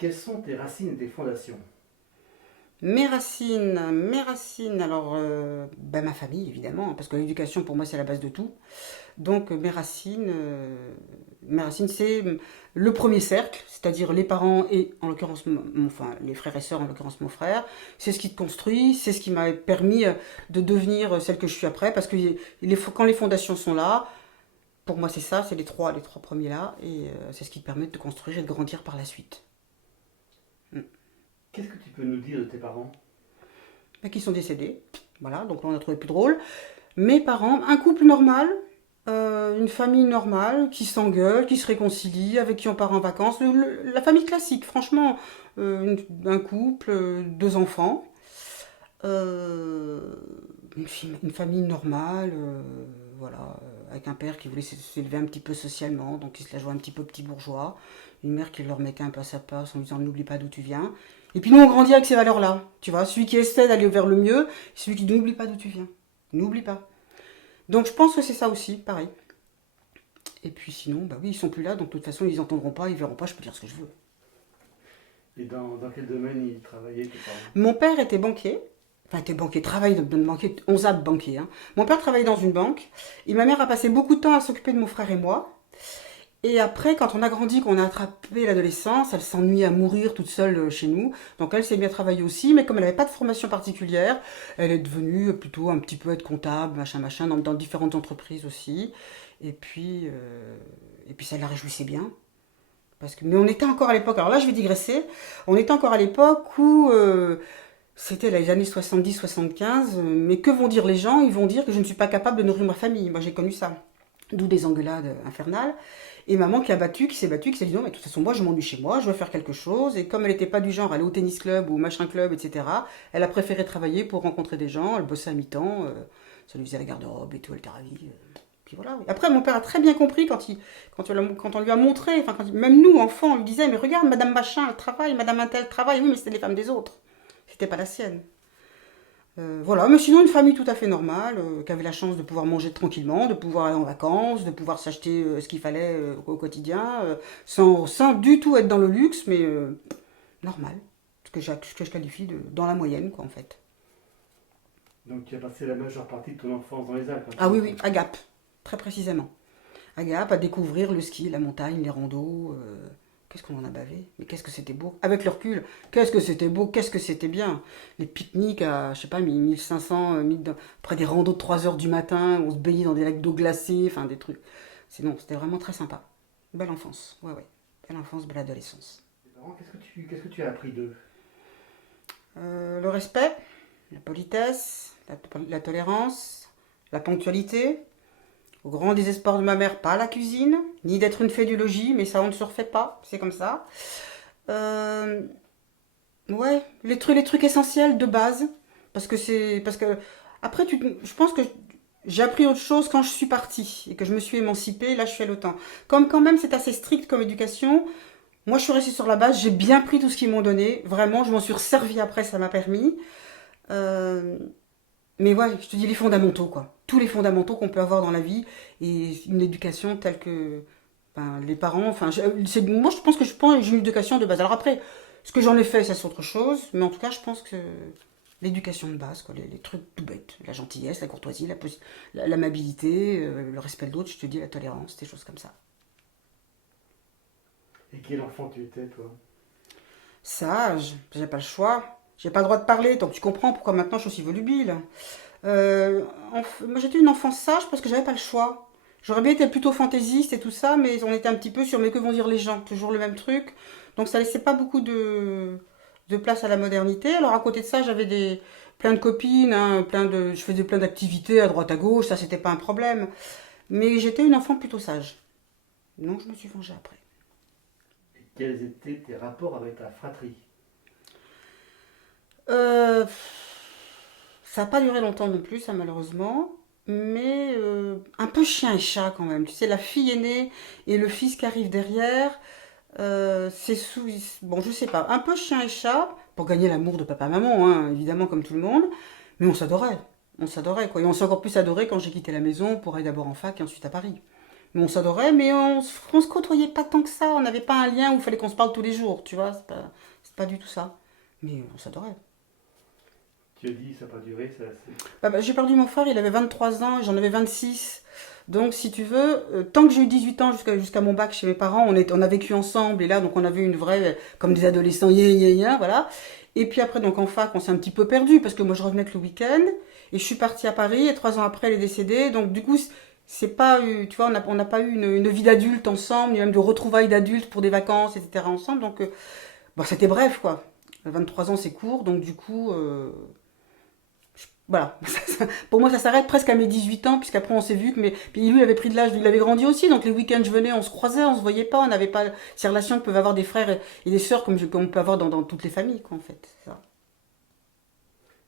Quelles sont tes racines et tes fondations? Mes racines, alors ma famille évidemment, parce que l'éducation pour moi c'est la base de tout. Donc mes racines c'est le premier cercle, c'est-à-dire les parents et en l'occurrence, enfin les frères et sœurs, en l'occurrence mon frère. C'est ce qui te construit, c'est ce qui m'a permis de devenir celle que je suis après, parce que quand les fondations sont là, pour moi c'est ça, c'est les trois premiers là, et c'est ce qui te permet de te construire et de grandir par la suite. Mm. Qu'est-ce que tu peux nous dire de tes parents? Mais qui sont décédés, voilà, donc là on a trouvé plus drôle. Mes parents, un couple normal, une famille normale, qui s'engueule, qui se réconcilie, avec qui on part en vacances. La famille classique, franchement, un couple, deux enfants, euh, une famille normale, voilà, avec un père qui voulait s'élever un petit peu socialement, donc il se la jouait un petit peu petit bourgeois, une mère qui leur mettait un peu à sa place en lui disant n'oublie pas d'où tu viens. Et puis nous on grandit avec ces valeurs-là, tu vois, celui qui essaie d'aller vers le mieux, celui qui dit n'oublie pas d'où tu viens, n'oublie pas. Donc je pense que c'est ça aussi, pareil. Et puis sinon, bah oui, ils sont plus là, donc de toute façon, ils entendront pas, ils verront pas, je peux dire ce que je veux. Et dans quel domaine ils travaillaient, tes parents? Mon père était banquier, enfin était banquier, travaille dans une banquier, on zappe banquier. Hein. Mon père travaillait dans une banque, et ma mère a passé beaucoup de temps à s'occuper de mon frère et moi. Et après, quand on a grandi, qu'on a attrapé l'adolescence, elle s'ennuyait à mourir toute seule chez nous. Donc elle s'est bien travailler aussi, mais comme elle n'avait pas de formation particulière, elle est devenue plutôt un petit peu être comptable, machin, machin, dans différentes entreprises aussi. Et puis, euh, et puis ça la réjouissait bien. Mais on était encore à l'époque, alors là je vais digresser, on était encore à l'époque où c'était les années 70-75, mais que vont dire les gens? Ils vont dire que je ne suis pas capable de nourrir ma famille. Moi j'ai connu ça. D'où des engueulades infernales. Et maman qui s'est battue, qui s'est dit non, mais de toute façon, moi je m'ennuie chez moi, je veux faire quelque chose. Et comme elle n'était pas du genre à aller au tennis club ou au machin club, etc., elle a préféré travailler pour rencontrer des gens, elle bossait à mi-temps, ça lui faisait la garde-robe et tout, elle était ravie. Puis voilà. Et après, mon père a très bien compris quand on lui a montré, enfin, même nous, enfants, on lui disait, mais regarde, Madame Machin, elle travaille, Madame Intel travaille, oui, mais c'était les femmes des autres. C'était pas la sienne. Voilà, mais sinon une famille tout à fait normale, qui avait la chance de pouvoir manger tranquillement, de pouvoir aller en vacances, de pouvoir s'acheter ce qu'il fallait au quotidien, sans du tout être dans le luxe, mais normal, ce que je qualifie dans la moyenne, quoi, en fait. Donc tu as passé la majeure partie de ton enfance dans les Alpes, un Ah petit oui, peu. oui, à Gap, très précisément. À Gap, à découvrir le ski, la montagne, les randos. Qu'est-ce qu'on en a bavé? Mais qu'est-ce que c'était beau. Avec le recul, qu'est-ce que c'était beau, qu'est-ce que c'était bien. Les pique-niques à, je sais pas, 1500, après des randos de 3 heures du matin, on se baignait dans des lacs d'eau glacée, enfin des trucs. Non, c'était vraiment très sympa. Belle enfance, ouais, ouais. Belle enfance, belle adolescence. Tes parents, qu'est-ce que tu as appris d'eux? Le respect, la politesse, la tolérance, la ponctualité. Au grand désespoir de ma mère, pas la cuisine, ni d'être une fée du logis, mais ça on ne se refait pas, c'est comme ça. Euh, ouais, les trucs essentiels de base, parce que après je pense que j'ai appris autre chose quand je suis partie et que je me suis émancipée. Là, je fais le temps. Comme quand même c'est assez strict comme éducation. Moi, je suis restée sur la base. J'ai bien pris tout ce qu'ils m'ont donné. Vraiment, je m'en suis resservie après, ça m'a permis. Euh, mais ouais, je te dis les fondamentaux, quoi. Tous les fondamentaux qu'on peut avoir dans la vie et une éducation telle que les parents. Enfin, moi, je pense que j'ai une éducation de base. Alors après, ce que j'en ai fait, ça c'est autre chose. Mais en tout cas, je pense que l'éducation de base, quoi, les trucs tout bêtes, la gentillesse, la courtoisie, l'amabilité, le respect de l'autre, je te dis la tolérance, des choses comme ça. Et quel enfant tu étais, toi? Sage, j'ai pas le choix. J'ai pas le droit de parler, donc tu comprends pourquoi maintenant je suis aussi volubile. Moi j'étais une enfant sage parce que j'avais pas le choix. J'aurais bien été plutôt fantaisiste et tout ça, mais on était un petit peu sur mais que vont dire les gens, toujours le même truc. Donc ça laissait pas beaucoup de place à la modernité. Alors à côté de ça, j'avais plein de copines, hein, je faisais plein d'activités à droite à gauche, ça c'était pas un problème. Mais j'étais une enfant plutôt sage. Donc je me suis vengée après. Et quels étaient tes rapports avec ta fratrie? Euh, Ça n'a pas duré longtemps non plus, ça malheureusement. Mais un peu chien et chat quand même. Tu sais, la fille aînée et le fils qui arrive derrière, c'est sous. Bon, je sais pas. Un peu chien et chat, pour gagner l'amour de papa-maman, hein, évidemment, comme tout le monde. Mais on s'adorait. On s'adorait, quoi. Et on s'est encore plus adoré quand j'ai quitté la maison pour aller d'abord en fac et ensuite à Paris. Mais on s'adorait, mais on se côtoyait pas tant que ça. On n'avait pas un lien où il fallait qu'on se parle tous les jours, tu vois. C'est pas du tout ça. Mais on s'adorait. Tu as dit, ça n'a pas duré, J'ai perdu mon frère, il avait 23 ans, et j'en avais 26. Donc, si tu veux, tant que j'ai eu 18 ans jusqu'à mon bac chez mes parents, on a vécu ensemble. Et là, donc, on avait une vraie, comme des adolescents, voilà. Et puis après, donc en fac, on s'est un petit peu perdu parce que moi, je revenais que le week-end. Et je suis partie à Paris et 3 ans après, elle est décédée. Donc, du coup, c'est pas eu, tu vois, on n'a pas eu une vie d'adulte ensemble, ni même de retrouvailles d'adultes pour des vacances, etc. ensemble. Donc, bon, c'était bref, quoi. 23 ans, c'est court. Donc, du coup, voilà. Pour moi, ça s'arrête presque à mes 18 ans, puisqu'après, on s'est vu que puis lui, il avait pris de l'âge, il avait grandi aussi. Donc, les week-ends, je venais, on se croisait, on se voyait pas, on n'avait pas ces relations que peuvent avoir des frères et des sœurs, comme on peut avoir dans toutes les familles, quoi, en fait. C'est ça.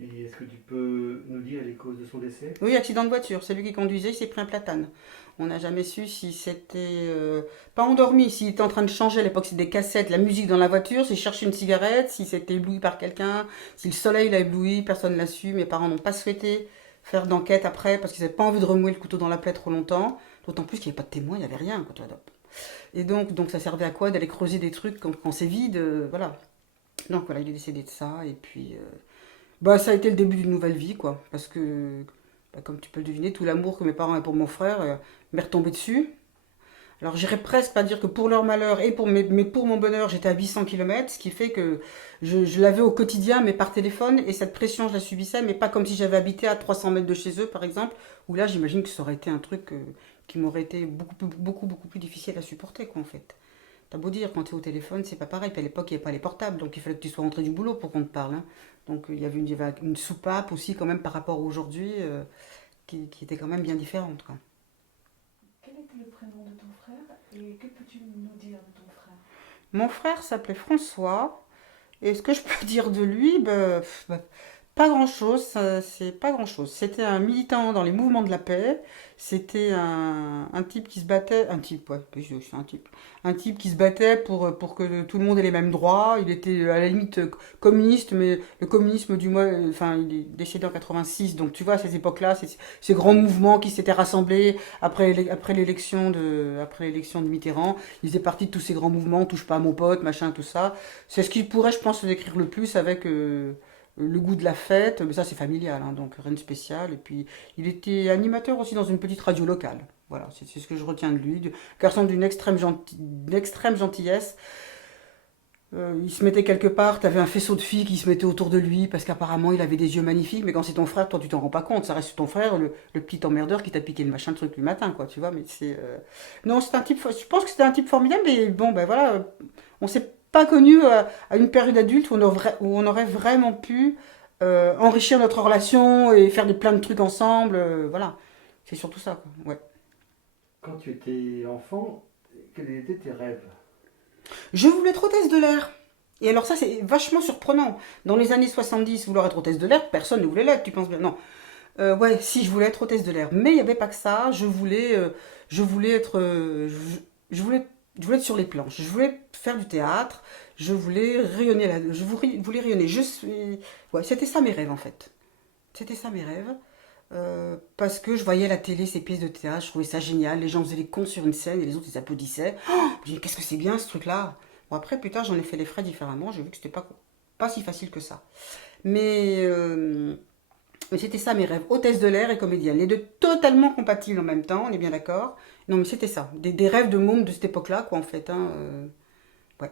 Et est-ce que tu peux nous dire les causes de son décès? Oui, accident de voiture. C'est lui qui conduisait, il s'est pris un platane. On n'a jamais su si c'était pas endormi, s'il était en train de changer. À l'époque, c'était des cassettes, la musique dans la voiture, s'il cherchait une cigarette, s'il s'était ébloui par quelqu'un, si le soleil l'a ébloui, personne l'a su. Mes parents n'ont pas souhaité faire d'enquête après parce qu'ils n'avaient pas envie de remuer le couteau dans la plaie trop longtemps. D'autant plus qu'il n'y avait pas de témoins, il n'y avait rien, quoi, tu vois. Et donc, ça servait à quoi d'aller creuser des trucs quand c'est vide, voilà. Donc voilà, il est décédé de ça. Et puis, ça a été le début d'une nouvelle vie, quoi. Parce que, comme tu peux le deviner, tout l'amour que mes parents avaient pour mon frère m'est retombé dessus. Alors, j'irais presque pas dire que pour leur malheur et mais pour mon bonheur, j'étais à 800 kilomètres, ce qui fait que je l'avais au quotidien, mais par téléphone, et cette pression, je la subissais, mais pas comme si j'avais habité à 300 mètres de chez eux, par exemple, où là, j'imagine que ça aurait été un truc qui m'aurait été beaucoup plus difficile à supporter, quoi, en fait. T'as beau dire, quand tu es au téléphone, c'est pas pareil. Puis à l'époque, il n'y avait pas les portables, donc il fallait que tu sois rentré du boulot pour qu'on te parle, hein. Donc il y avait une soupape aussi, quand même, par rapport à aujourd'hui, qui était quand même bien différente, quoi. Quel était le prénom de ton frère et que peux-tu nous dire de ton frère? Mon frère s'appelait François, et ce que je peux dire de lui, pas grand-chose, c'est pas grand-chose. C'était un militant dans les mouvements de la paix. C'était un type qui se battait, un type, ouais, c'est un type qui se battait pour que tout le monde ait les mêmes droits. Il était à la limite communiste, mais le communisme du moins, enfin, il est décédé en 86, donc tu vois, à ces époques-là, ces grands mouvements qui s'étaient rassemblés après l'élection de Mitterrand, ils faisaient partie de tous ces grands mouvements, touche pas à mon pote, machin, tout ça. C'est ce qui pourrait, je pense, se décrire le plus avec le goût de la fête, mais ça c'est familial, hein, donc rien de spécial. Et puis il était animateur aussi dans une petite radio locale. Voilà, c'est ce que je retiens de lui. Garçon d'une extrême gentillesse. Il se mettait quelque part, t'avais un faisceau de filles qui se mettaient autour de lui parce qu'apparemment il avait des yeux magnifiques, mais quand c'est ton frère, toi tu t'en rends pas compte, ça reste ton frère, le petit emmerdeur qui t'a piqué le machin de truc le matin, quoi, tu vois, mais c'est... Non, c'est un type, je pense que c'était un type formidable, mais bon, ben voilà, on s'est pas connu à une période adulte où on aurait vraiment pu enrichir notre relation et faire plein de trucs ensemble, voilà, c'est surtout ça, quoi, ouais. Quand tu étais enfant, quels étaient tes rêves? Je voulais être hôtesse de l'air. Et alors ça, c'est vachement surprenant. Dans les années 70, vouloir être hôtesse de l'air, personne ne voulait l'être, tu penses bien. Non. Ouais, si, je voulais être hôtesse de l'air. Mais il n'y avait pas que ça. Je voulais être... je voulais être sur les planches. Je voulais faire du théâtre. Je voulais rayonner là. Je voulais rayonner. Ouais, c'était ça mes rêves, en fait. C'était ça mes rêves. Parce que je voyais à la télé ces pièces de théâtre, je trouvais ça génial. Les gens faisaient les cons sur une scène et les autres ils applaudissaient. Oh, je me dis, qu'est-ce que c'est bien ce truc-là. Bon, après, plus tard, j'en ai fait les frais différemment. J'ai vu que c'était pas si facile que ça. Mais c'était ça mes rêves. Hôtesse de l'air et comédienne. Les deux totalement compatibles en même temps, on est bien d'accord. Non, mais c'était ça. Des rêves de môme de cette époque-là, quoi, en fait, hein, ouais.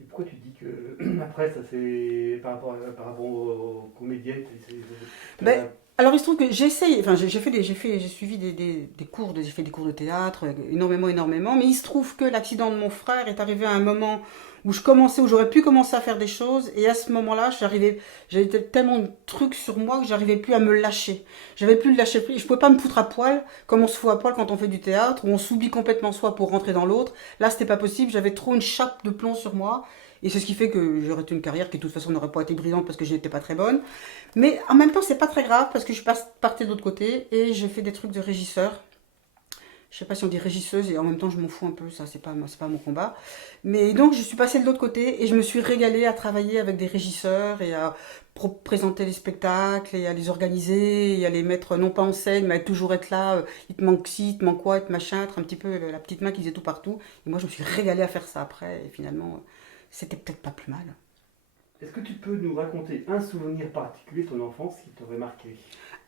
Et pourquoi tu dis que après ça c'est par rapport aux comédiennes, Ben, alors il se trouve que j'essaye, enfin j'ai suivi des cours, j'ai fait des cours de théâtre, énormément, mais il se trouve que l'accident de mon frère est arrivé à un moment où j'aurais pu commencer à faire des choses, et à ce moment-là, j'avais tellement de trucs sur moi que j'arrivais plus à me lâcher. J'avais plus le lâcher prise, je pouvais pas me foutre à poil, comme on se fout à poil quand on fait du théâtre, où on s'oublie complètement soi pour rentrer dans l'autre. Là, c'était pas possible, j'avais trop une chape de plomb sur moi, et c'est ce qui fait que j'aurais eu une carrière qui de toute façon n'aurait pas été brillante parce que je n'étais pas très bonne. Mais en même temps, c'est pas très grave parce que je suis partie de l'autre côté et j'ai fait des trucs de régisseur. Je sais pas si on dit régisseuse, et en même temps je m'en fous un peu, ça c'est pas mon combat. Mais donc je suis passée de l'autre côté et je me suis régalée à travailler avec des régisseurs et à présenter les spectacles et à les organiser et à les mettre non pas en scène mais à toujours être là. Il te manque ci, il te manque quoi, il te machin, être un petit peu la petite main qui faisait tout partout. Et moi je me suis régalée à faire ça après et finalement c'était peut-être pas plus mal. Est-ce que tu peux nous raconter un souvenir particulier de ton enfance qui t'aurait marqué?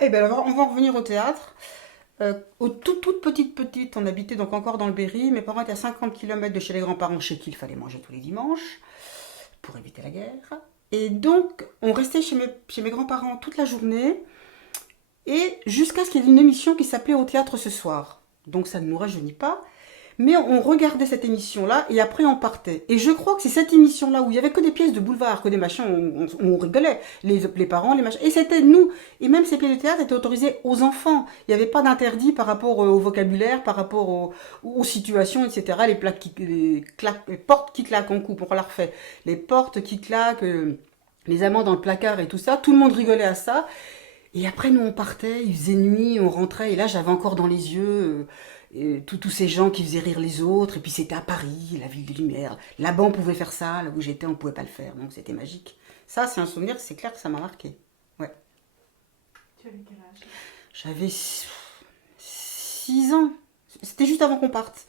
Eh bien alors on va en revenir au théâtre. Au toute petite, on habitait donc encore dans le Berry. Mes parents étaient à 50 km de chez les grands-parents, chez qui il fallait manger tous les dimanches, pour éviter la guerre. Et donc, on restait chez mes grands-parents toute la journée, et jusqu'à ce qu'il y ait une émission qui s'appelait Au théâtre ce soir. Donc ça ne nous rajeunit pas. Mais on regardait cette émission-là et après on partait. Et je crois que c'est cette émission-là où il y avait que des pièces de boulevard, que des machins, on rigolait, les parents, les machins. Et c'était nous. Et même ces pièces de théâtre étaient autorisées aux enfants. Il n'y avait pas d'interdit par rapport au vocabulaire, par rapport aux situations, etc. Les portes qui claquent, on coupe, on la refait. Les portes qui claquent, les amants dans le placard et tout ça. Tout le monde rigolait à ça. Et après, nous, on partait, il faisait nuit, on rentrait. Et là, j'avais encore dans les yeux... et tous ces gens qui faisaient rire les autres, et puis c'était à Paris, la ville des Lumières. Là-bas, on pouvait faire ça, là où j'étais, on ne pouvait pas le faire, donc c'était magique. Ça, c'est un souvenir, c'est clair que ça m'a marqué. Ouais. Tu avais quel âge? J'avais 6 ans. C'était juste avant qu'on parte.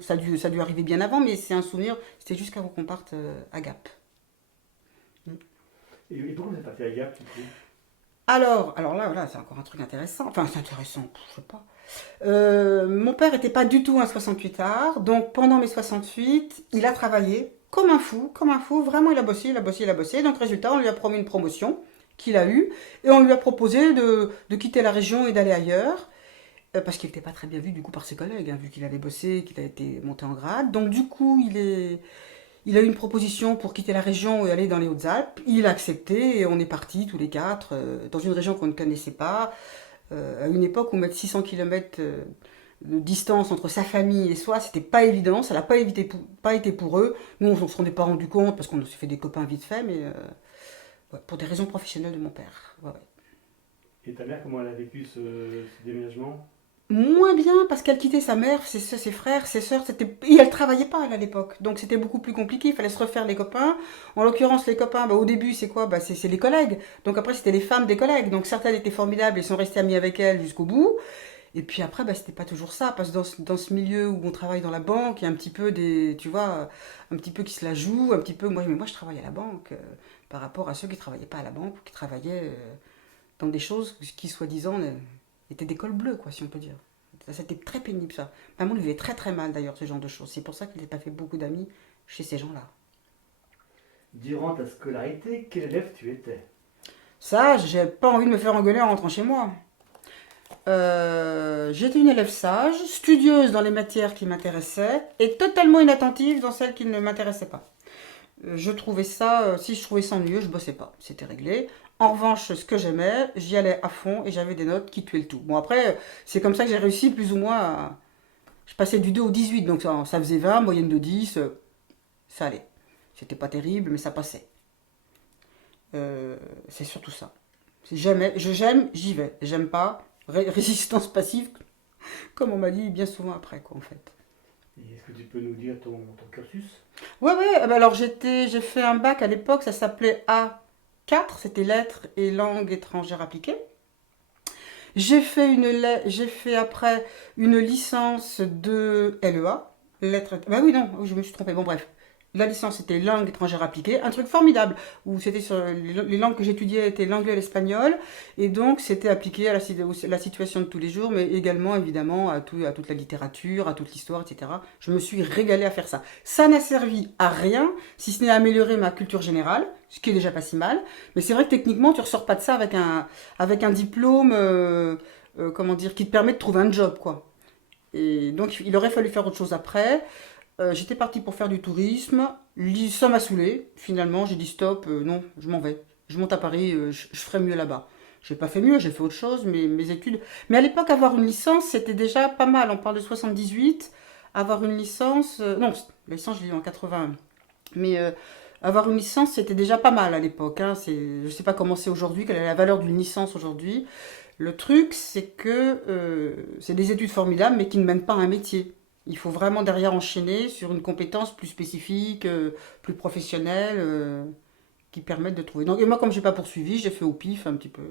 Ça a dû arriver bien avant, mais c'est un souvenir, c'était juste avant qu'on parte à Gap. Et pourquoi vous êtes parti à Gap, du coup? Alors là, voilà, c'est encore un truc intéressant. Enfin, c'est intéressant, je sais pas. Mon père n'était pas du tout un 68 art, donc pendant mes 68, il a travaillé comme un fou, vraiment il a bossé, il a bossé, il a bossé. Donc résultat, on lui a promis une promotion qu'il a eue, et on lui a proposé de quitter la région et d'aller ailleurs, parce qu'il n'était pas très bien vu du coup par ses collègues, hein, vu qu'il avait bossé, qu'il a été monté en grade. Donc du coup, il a eu une proposition pour quitter la région et aller dans les Hautes-Alpes. Il a accepté et on est partis tous les quatre dans une région qu'on ne connaissait pas. À une époque où mettre 600 km de distance entre sa famille et soi, c'était pas évident, ça n'a pas été pour eux. Nous, on ne se rendait pas rendu compte parce qu'on s'est fait des copains vite fait, mais ouais, pour des raisons professionnelles de mon père. Ouais, ouais. Et ta mère, comment elle a vécu ce déménagement? Moins bien parce qu'elle quittait sa mère, ses frères, ses sœurs, et elle travaillait pas elle, à l'époque, donc c'était beaucoup plus compliqué, il fallait se refaire les copains. En l'occurrence les copains, au début c'est quoi? C'est les collègues, donc après c'était les femmes des collègues, donc certaines étaient formidables et sont restées amies avec elle jusqu'au bout, et puis après c'était pas toujours ça, parce que dans ce milieu où on travaille dans la banque, il y a un petit peu tu vois, un petit peu qui se la joue, un petit peu, moi je travaille à la banque, par rapport à ceux qui travaillaient pas à la banque, ou qui travaillaient dans des choses qui soi-disant étaient des cols bleus, quoi, si on peut dire. C'était très pénible, ça. Maman le vivait très très mal, d'ailleurs, ce genre de choses. C'est pour ça qu'il n'a pas fait beaucoup d'amis chez ces gens-là. Durant ta scolarité, quel élève tu étais? Ça, j'ai pas envie de me faire engueuler en rentrant chez moi. J'étais une élève sage, studieuse dans les matières qui m'intéressaient et totalement inattentive dans celles qui ne m'intéressaient pas. Je trouvais ça, si je trouvais ça ennuyeux, je bossais pas. C'était réglé. En revanche, ce que j'aimais, j'y allais à fond et j'avais des notes qui tuaient le tout. Bon, après, c'est comme ça que j'ai réussi plus ou moins Je passais du 2 au 18, donc ça faisait 20, moyenne de 10, ça allait. C'était pas terrible, mais ça passait. C'est surtout ça. J'aime, j'y vais. J'aime pas, résistance passive, comme on m'a dit bien souvent après, quoi, en fait. Et est-ce que tu peux nous dire ton cursus? Ouais, alors j'ai fait un bac à l'époque, ça s'appelait A4, c'était lettres et langues étrangères appliquées. J'ai fait après une licence de LEA, lettres. Bah oui, non, je me suis trompée. Bon, bref. La licence était langue étrangère appliquée, un truc formidable, où c'était sur les langues que j'étudiais étaient l'anglais et l'espagnol, et donc c'était appliqué à la situation de tous les jours, mais également évidemment à toute la littérature, à toute l'histoire, etc. Je me suis régalée à faire ça. Ça n'a servi à rien, si ce n'est à améliorer ma culture générale, ce qui est déjà pas si mal, mais c'est vrai que techniquement tu ressors pas de ça avec un diplôme, comment dire, qui te permet de trouver un job, quoi. Et donc il aurait fallu faire autre chose après. J'étais partie pour faire du tourisme. Ça m'a saoulé. Finalement, j'ai dit stop, non, je m'en vais. Je monte à Paris, je ferai mieux là-bas. J'ai pas fait mieux, j'ai fait autre chose, mais mes études. Mais à l'époque, avoir une licence, c'était déjà pas mal. On parle de 78. Avoir une licence. Non, la licence, je l'ai eu en 81. Mais avoir une licence, c'était déjà pas mal à l'époque. Hein. Je sais pas comment c'est aujourd'hui, quelle est la valeur d'une licence aujourd'hui. Le truc, c'est que c'est des études formidables, mais qui ne mènent pas à un métier. Il faut vraiment derrière enchaîner sur une compétence plus spécifique, plus professionnelle, qui permette de trouver. Donc, et moi, comme je n'ai pas poursuivi, j'ai fait au pif un petit peu.